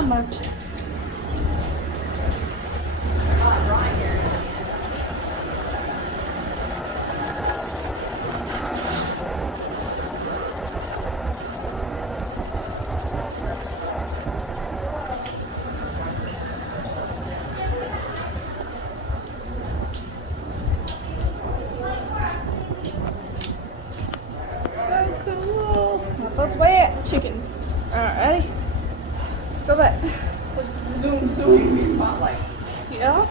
Not much. So cool. My foot's wet. Chickens. Alright, ready? Let's go back. Zoom, spotlight. Yeah.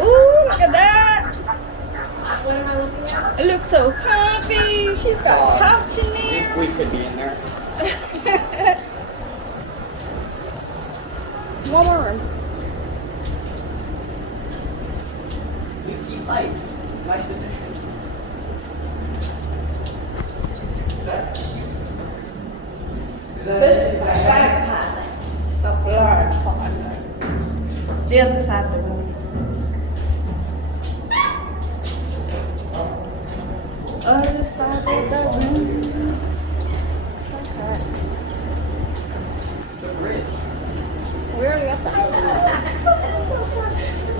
Ooh, look at that. What am I looking at? It looks so comfy. She's got a couch in If there. we could be in there. One more room. We keep lights. Nice addition. This is the back part. The floor part. It's the other side of the room. Other side of the room. Okay. The bridge. We already got that.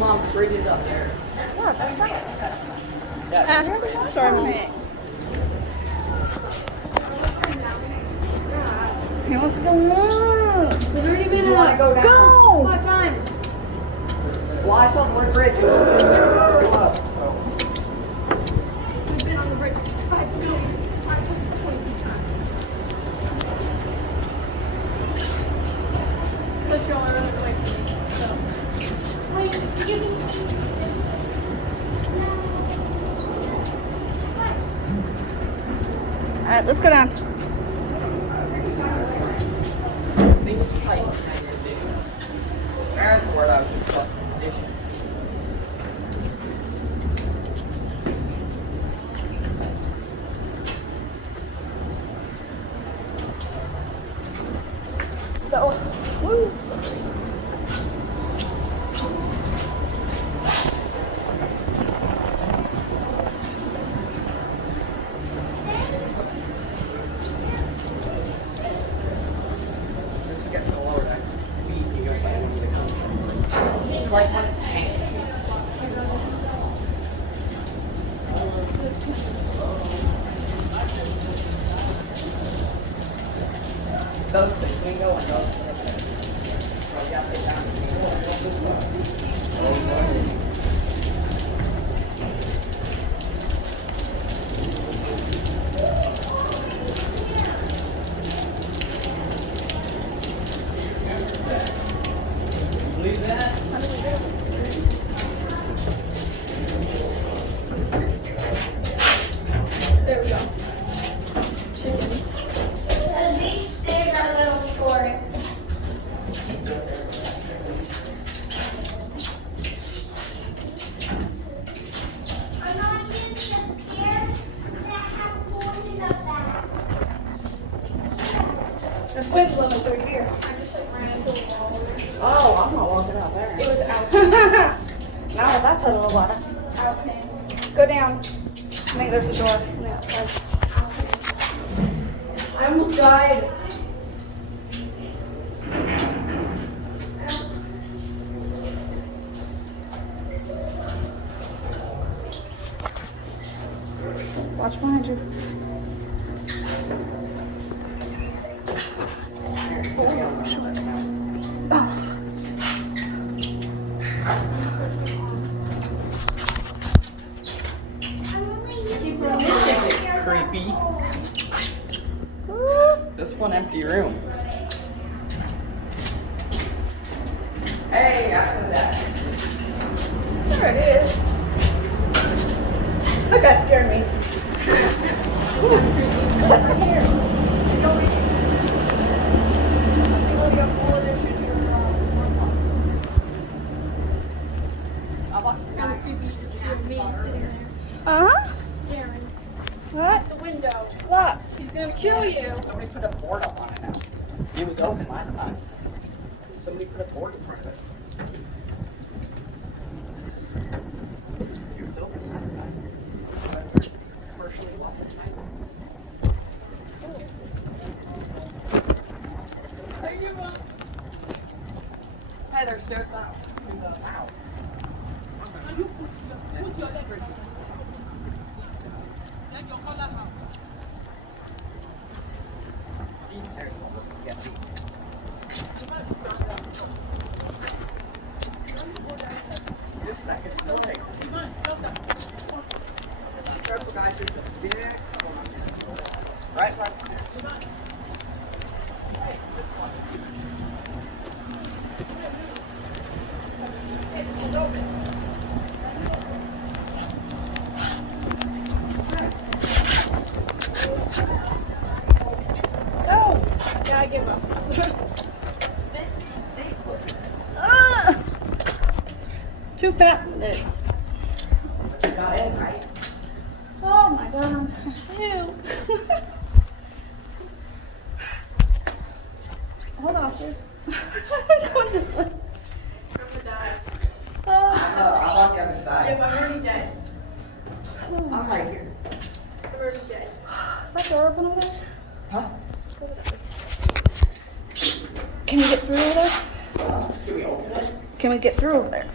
Mom, bridge is up there. What? That's right. Yeah. Sorry, my neck. He wants to go on. We've already been You wanna go down? Go! What time? Well, I saw the word bridge. It was go up, so. We've been on the bridge 5 million, 520 times. Plus y'all are running away from me, so. Alright, let's go down. That's the word I was looking for. Addition. So, woo. Once you get to the lower deck, you go find one of the country. It's like one tank. Those things, we go in those things. So you got to get down Believe that? There we go. These stairs are a little short. I'm not used to stairs that have holes in the back. There's Quinn's living through here. I just like ran into a wall. Oh, I'm not walking out there. It was out. Not with that puddle of water. Out there. Go down. I think there's a door on the outside. I almost died. Watch behind you. Oh, short. Oh. This is creepy. This one empty room. Hey, after that. There it is. Look, that scared me. Uh-huh. Staring What? at the window. What? He's gonna kill you. Somebody put a board up on it now. It was open last time. Somebody put a board in front of it. last time. Partially left. Hey, there's stairs now. Ow. These stairs will look sketchy. Just a second, still there. Careful, guys, there's a big right by the stairs. Hey, this one. Hey, it's open. Oh! Yeah, I give up. This is safe. Ah! Too fat for this. But you got in, right? Oh my god. Ew. Hold on, sis. Going this way. I'm gonna die. Oh. I'm on the other Yep, side. I'm already dead. I'm right here. I'm already dead. Is that door open over there? Huh? Can we get through over there? Can we open it? Can we get through over there?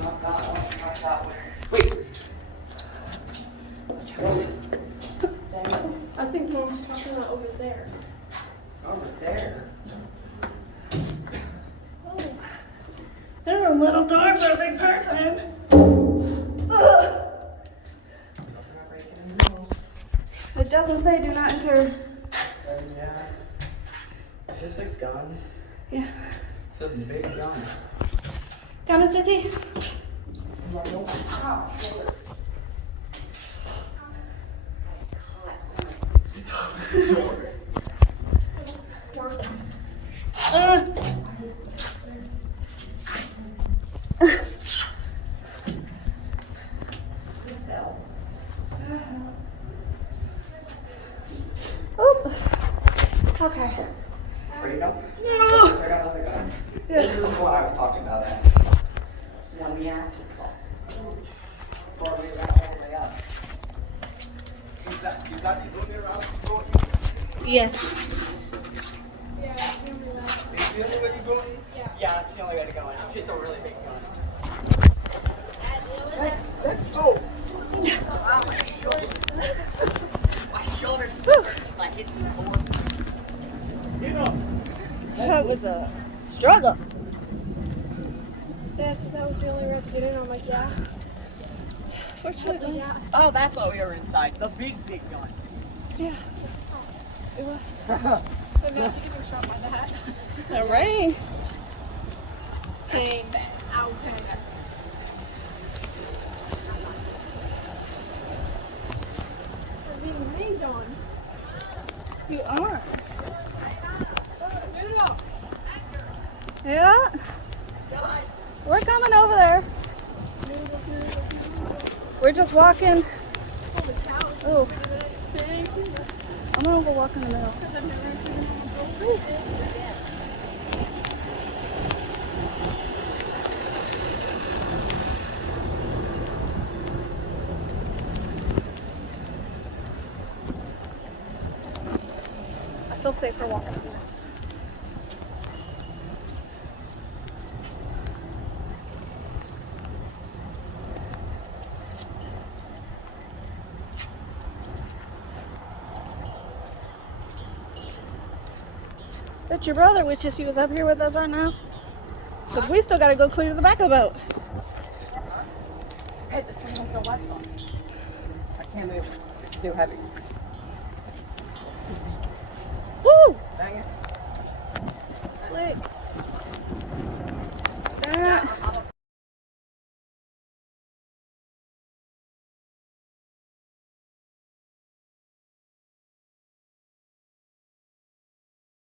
Not that way. Wait. I think Mom's talking about over there. Over there. Oh. They're a little door for a big person. Ugh. It doesn't say do not enter. Yeah. It's just a gun. Yeah. It's a big gun. Got it, Sissy? Oop. Okay. Where you go? No. I got another gun. Yeah. This is the one I was talking about. It's the one we asked for. Before we got all the way up. You got the gun around the door? Yes. Yeah, I remember that. Is the only way to go in? Yeah. Yeah, that's the only way to go in. It's just a really big gun. Let's go. Wow, my shoulder. My shoulder's like hitting the floor. That was a struggle. Yeah, so that was the only way to get in. I'm like, yeah. Fortunately. Yeah. Oh, that's why we were inside. The big gun. Yeah. It was. I mean, you get shot by that. All right. Pain. Ow, pain. I'm being rained on. You are. Noodle. Yeah. We're coming over there. Noodle, noodle, noodle. We're just walking. Holy cow. Oh, Big. I'm gonna go walk in the middle. Because I've never seen it go like this. I feel safer walking in this. That's your brother, which is he was up here with us right now. Because we still got to go clear to the back of the boat. Hey, this one has no lights on. I can't move. It's too heavy.